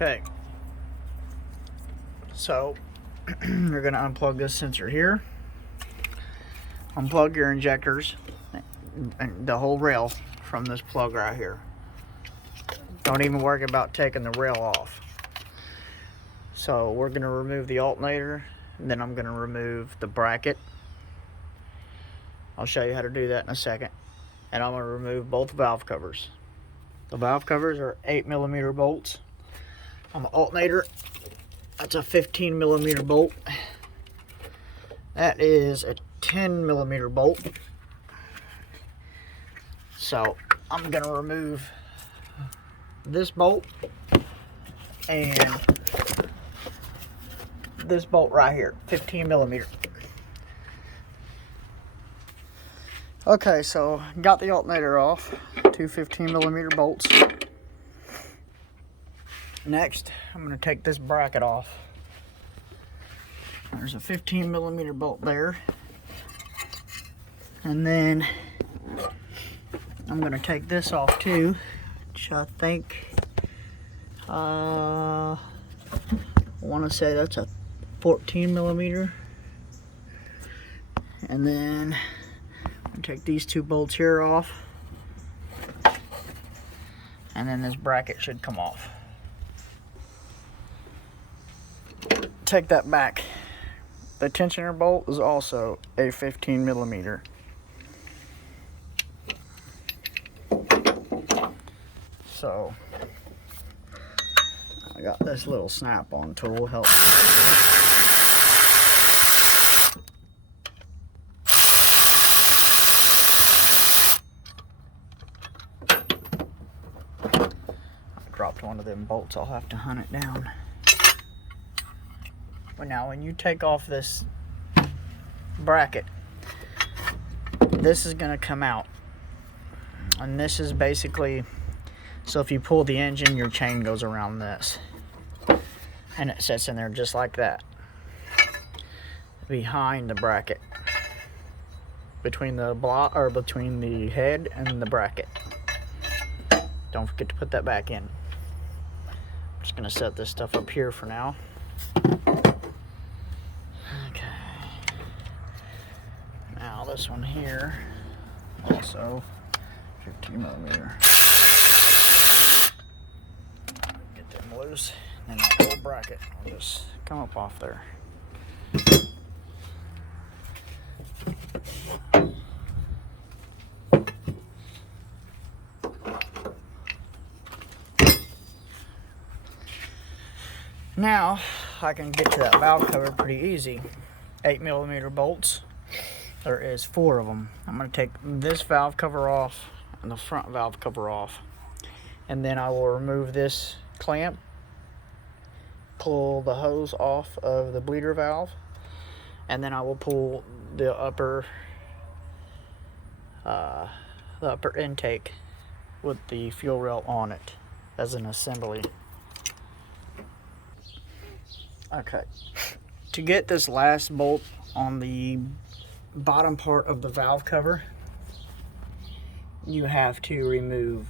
Okay, so you're going to unplug this sensor here, unplug your injectors and the whole rail from this plug right here. Don't even worry about taking the rail off. So we're going to remove the alternator, and then I'm going to remove the bracket. I'll show you how to do that in a second. And I'm going to remove both valve covers. The valve covers are 8mm bolts. On the alternator, that's a 15mm bolt. That is a 10mm bolt. So I'm going to remove this bolt and this bolt right here, 15mm. Okay, so got the alternator off, two 15mm bolts. Next, I'm going to take this bracket off. There's a 15mm bolt there. And then I'm going to take this off too, which I think, I want to say that's a 14mm. And then take these two bolts here off, and then this bracket should come off. Take that back. The tensioner bolt is also a 15mm. So I got this little snap-on tool help me. Dropped one of them bolts, I'll have to hunt it down. But now when you take off this bracket, this is going to come out. And this is basically, so if you pull the engine, your chain goes around this. And it sits in there just like that. Behind the bracket. Between the block, or between the head and the bracket. Don't forget to put that back in. I'm just gonna set this stuff up here for now. Okay. Now this one here, also 15mm. Get them loose, and that whole bracket will just come up off there. Now I can get to that valve cover pretty easy. 8mm bolts. There is 4 of them. I'm going to take this valve cover off and the front valve cover off, and then I will remove this clamp, pull the hose off of the bleeder valve, and then I will pull the upper intake with the fuel rail on it as an assembly. Okay, to get this last bolt on the bottom part of the valve cover, you have to remove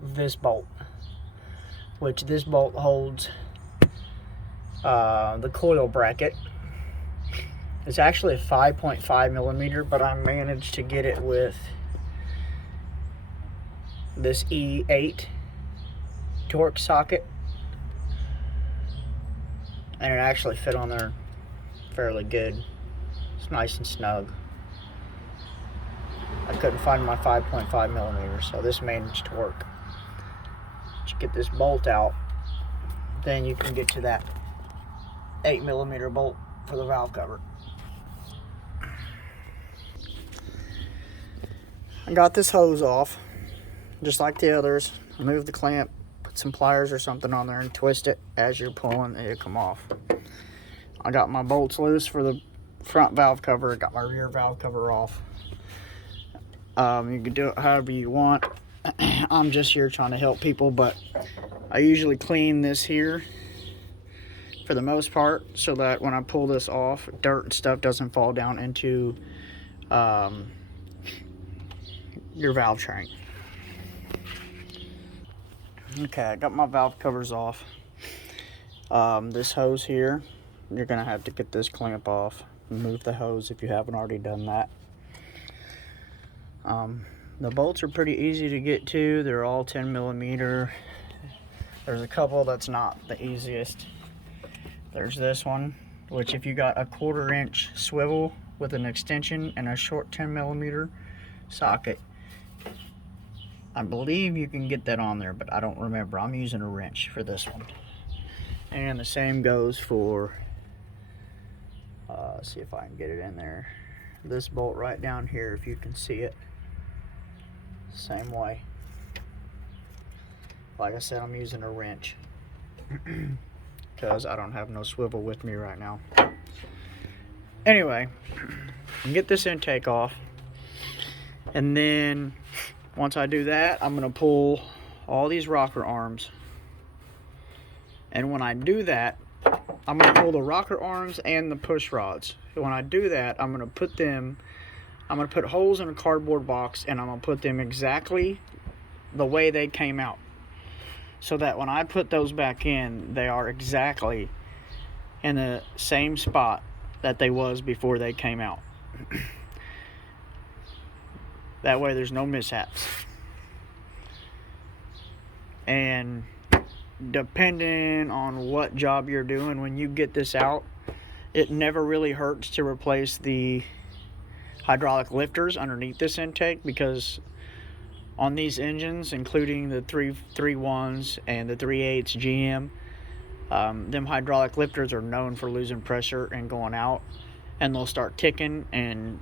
this bolt, which this bolt holds the coil bracket. It's actually a 5.5mm, but I managed to get it with this E8 torque socket, and it actually fit on there fairly good. It's nice and snug. I couldn't find my 5.5mm, so this managed to work. Once you get this bolt out, then you can get to that 8mm bolt for the valve cover. I got this hose off, just like the others. Remove the clamp, put some pliers or something on there and twist it as you're pulling, and it'll come off. I got my bolts loose for the front valve cover, got my rear valve cover off. You can do it however you want. I'm just here trying to help people, but I usually clean this here for the most part, so that when I pull this off, dirt and stuff doesn't fall down into your valve train. Okay, I got my valve covers off. This hose here, you're gonna have to get this clamp off. Remove the hose if you haven't already done that. The bolts are pretty easy to get to. They're all 10mm. There's a couple that's not the easiest. There's this one, which if you got a 1/4 inch swivel with an extension and a short 10mm socket, I believe you can get that on there, but I don't remember. I'm using a wrench for this one. And the same goes for, let's see if I can get it in there. This bolt right down here, if you can see it. Same way. Like I said, I'm using a wrench because I don't have no swivel with me right now. Anyway, get this intake off, and then once I do that, I'm gonna pull all these rocker arms. And when I do that, I'm gonna pull the rocker arms and the push rods. When I do that, I'm gonna put holes in a cardboard box, and I'm gonna put them exactly the way they came out, so that when I put those back in, they are exactly in the same spot that they was before they came out. That way there's no mishaps. And depending on what job you're doing, when you get this out, it never really hurts to replace the hydraulic lifters underneath this intake, because on these engines, including the 3.1s and the 3.8s GM, them hydraulic lifters are known for losing pressure and going out, and they'll start ticking, and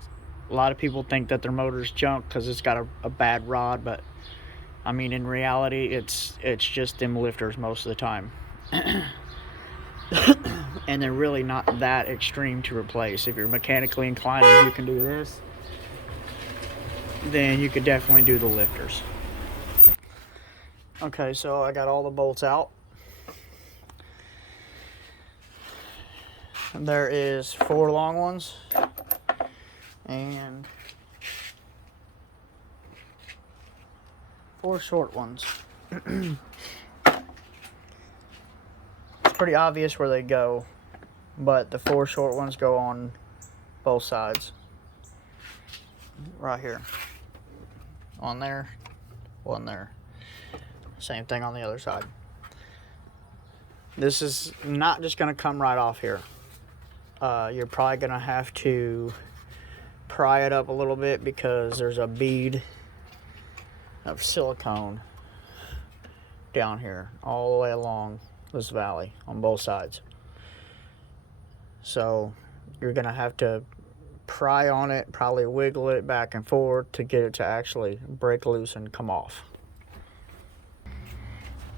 a lot of people think that their motor's junk because it's got a bad rod, but I mean, in reality, it's just them lifters most of the time. And they're really not that extreme to replace. If you're mechanically inclined and you can do this, then you could definitely do the lifters. Okay, so I got all the bolts out. There is 4 long ones and 4 short ones. It's pretty obvious where they go, but the 4 short ones go on both sides. Right here. On there, one there. Same thing on the other side. This is not just going to come right off here. You're probably going to have to pry it up a little bit because there's a bead of silicone down here all the way along this valley on both sides. So you're going to have to pry on it, probably wiggle it back and forth to get it to actually break loose and come off.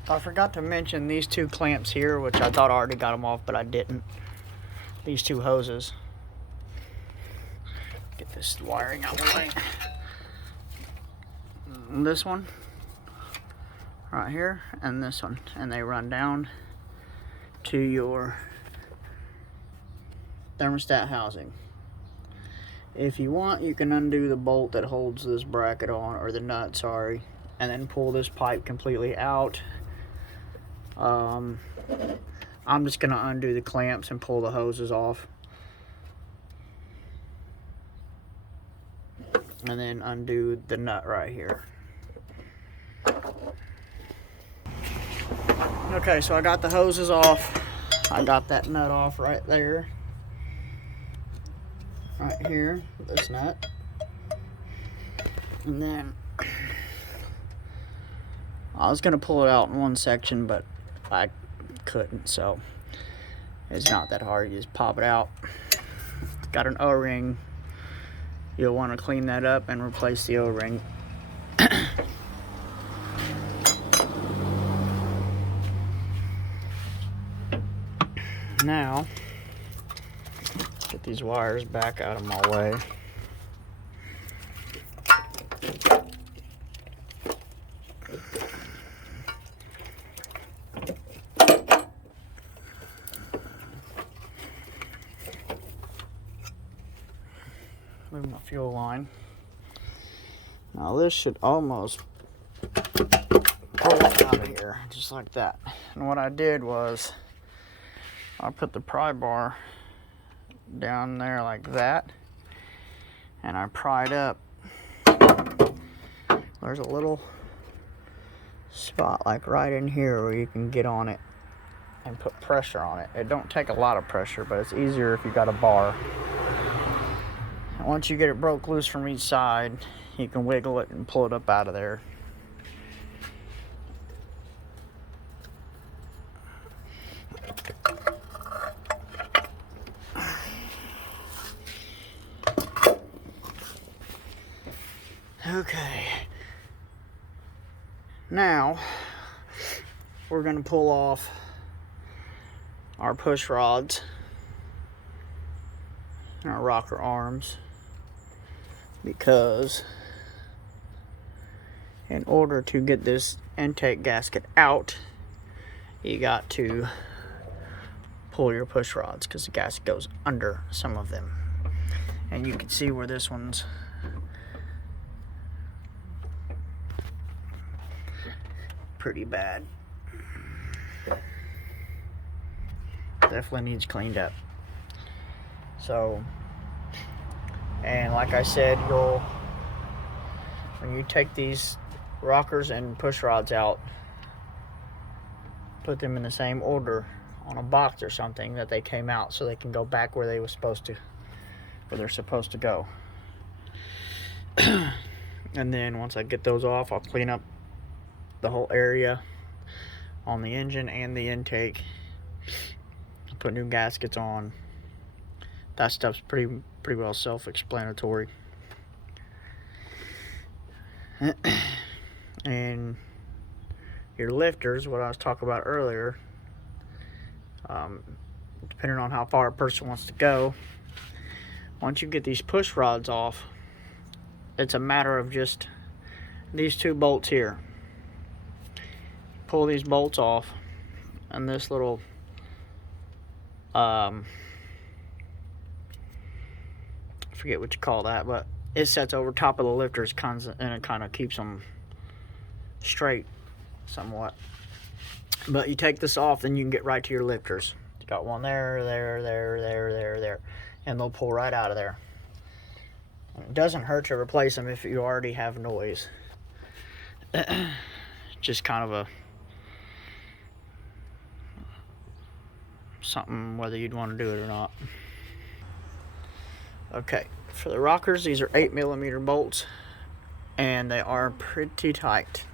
I forgot to mention these 2 clamps here, which I thought I already got them off, but I didn't. These 2 hoses. Get this wiring out of the way. And this one right here, and this one, and they run down to your thermostat housing. If you want, you can undo the bolt that holds this bracket on, or the nut, sorry, and then pull this pipe completely out. I'm just gonna undo the clamps and pull the hoses off, and then undo the nut right here. Okay, so I got the hoses off. I got that nut off right there. Right here, this nut. And then I was gonna pull it out in one section, but I couldn't, so it's not that hard. You just pop it out. It's got an O-ring. You'll want to clean that up and replace the O-ring. Now, get these wires back out of my way. Move my fuel line. Now this should almost pull out of here. there, just like that. And what I did was I put the pry bar down there like that, and I pried up. There's a little spot like right in here where you can get on it and put pressure on it. It don't take a lot of pressure, but it's easier if you got a bar. And once you get it broke loose from each side, you can wiggle it and pull it up out of there. Okay, now we're going to pull off our push rods, our rocker arms, because in order to get this intake gasket out, you got to pull your push rods because the gasket goes under some of them. And you can see where this one's pretty bad. Definitely needs cleaned up. So, and like I said, when you take these rockers and push rods out, put them in the same order on a box or something that they came out, so they can go back where they're supposed to go. And then once I get those off, I'll clean up the whole area on the engine and the intake, put new gaskets on. That stuff's pretty well self-explanatory. And your lifters, what I was talking about earlier, depending on how far a person wants to go, once you get these push rods off, it's a matter of just these two bolts here. Pull these bolts off, and this little I forget what you call that, but it sets over top of the lifters and it kind of keeps them straight somewhat. But you take this off, then you can get right to your lifters. You got one there, and they'll pull right out of there. And it doesn't hurt to replace them if you already have noise. Just kind of a something whether you'd want to do it or not. Okay, for the rockers, these are 8mm bolts, and they are pretty tight.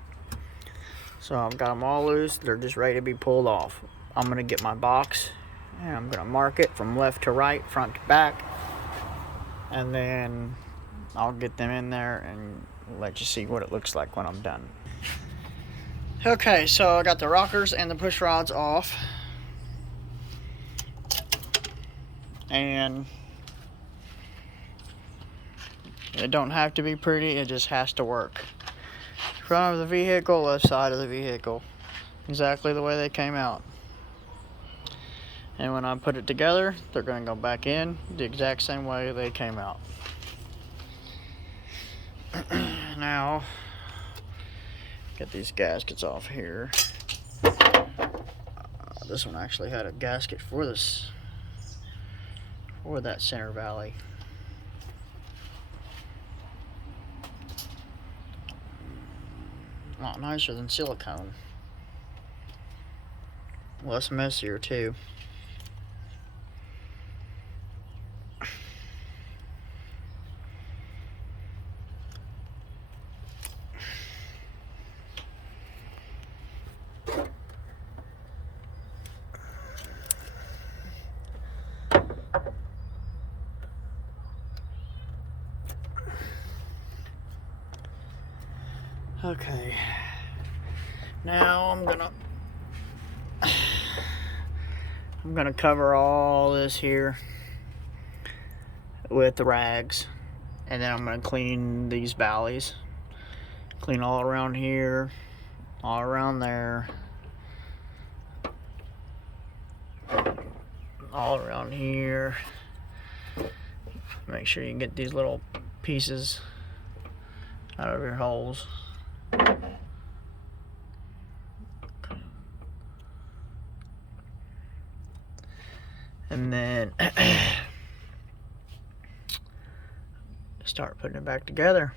So I've got them all loose. They're just ready to be pulled off. I'm going to get my box, and I'm going to mark it from left to right, front to back, and then I'll get them in there and let you see what it looks like when I'm done. Okay, so I got the rockers and the push rods off, and it don't have to be pretty, it just has to work. Front of the vehicle, left side of the vehicle, exactly the way they came out. And when I put it together, they're going to go back in the exact same way they came out. Now, get these gaskets off here. This one actually had a gasket for that center valley. A lot nicer than silicone. Less messier too. Okay, now I'm gonna cover all this here with the rags, and then I'm gonna clean these valleys, clean all around here, all around there, all around here. Make sure you can get these little pieces out of your holes. And then start putting it back together.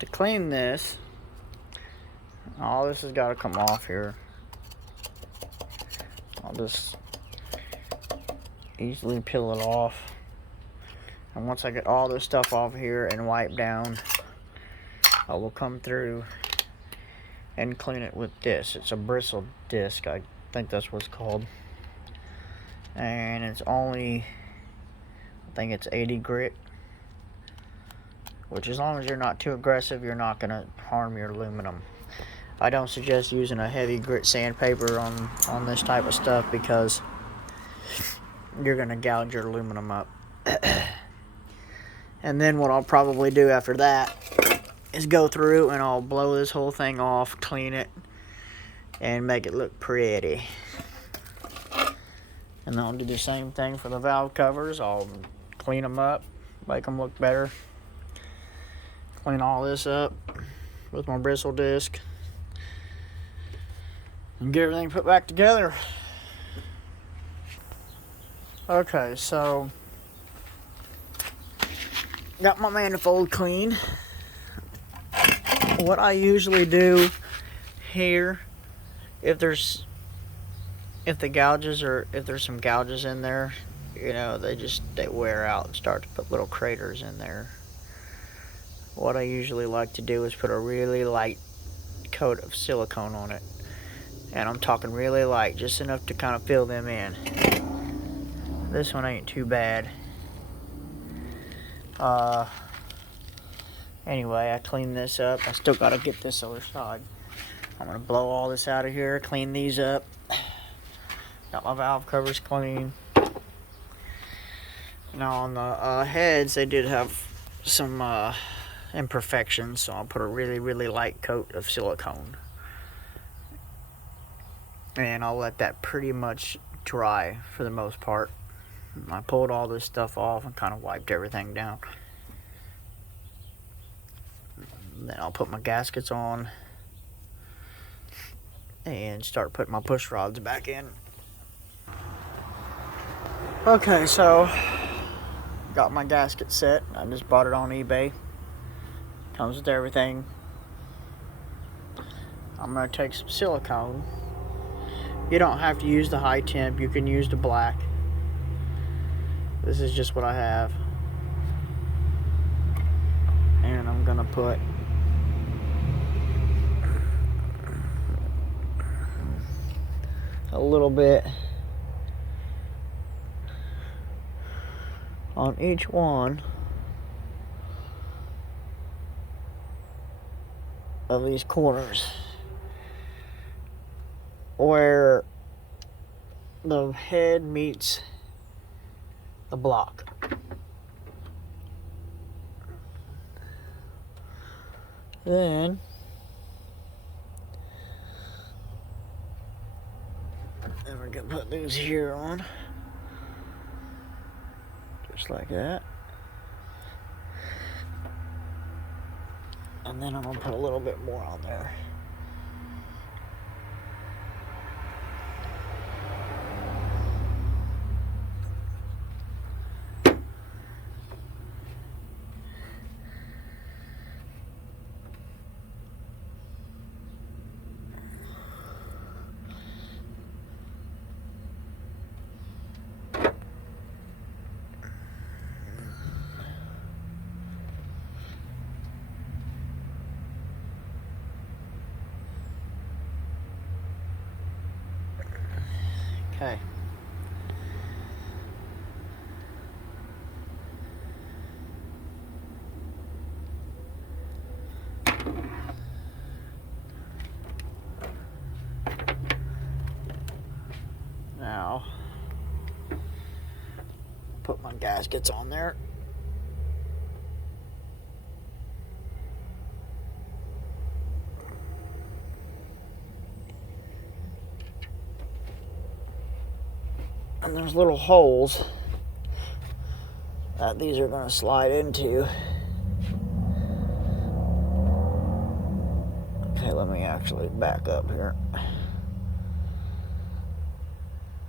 To clean this, all this has got to come off here. I'll just easily peel it off. And once I get all this stuff off here and wipe down, I will come through and clean it with this. It's a bristle disc, I think that's what it's called. And it's only, I think it's 80 grit. Which, as long as you're not too aggressive, you're not going to harm your aluminum. I don't suggest using a heavy grit sandpaper on this type of stuff, because you're going to gouge your aluminum up. And then what I'll probably do after that is go through and I'll blow this whole thing off, clean it, and make it look pretty. And then I'll do the same thing for the valve covers. I'll clean them up, make them look better. Clean all this up with my bristle disc and get everything put back together. Okay, so got my manifold clean. What I usually do here, if there's some gouges in there, you know, they wear out and start to put little craters in there. What I usually like to do is put a really light coat of silicone on it. And I'm talking really light, just enough to kind of fill them in. This one ain't too bad. Anyway, I cleaned this up. I still gotta get this other side. I'm gonna blow all this out of here, clean these up. Got my valve covers clean. Now on the heads, they did have some imperfections, so I'll put a really, really light coat of silicone. And I'll let that pretty much dry for the most part. I pulled all this stuff off and kind of wiped everything down. Then I'll put my gaskets on and start putting my push rods back in. Okay, so got my gasket set. I just bought it on eBay. Comes with everything. I'm going to take some silicone. You don't have to use the high temp. You can use the black. This is just what I have. And I'm going to put a little bit on each one of these corners where the head meets the block. Then we're gonna put these here on, just like that. And then I'm gonna put a little bit more on there. Okay. Now, put my gaskets on there. And there's little holes that these are going to slide into. Okay, let me actually back up here.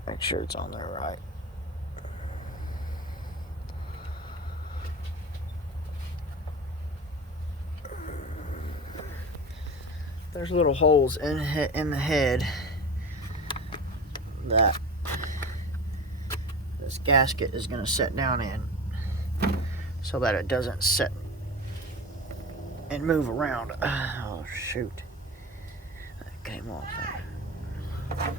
Make sure it's on there right. There's little holes in the head that this gasket is going to set down in, so that it doesn't set and move around. Oh shoot, that came off there.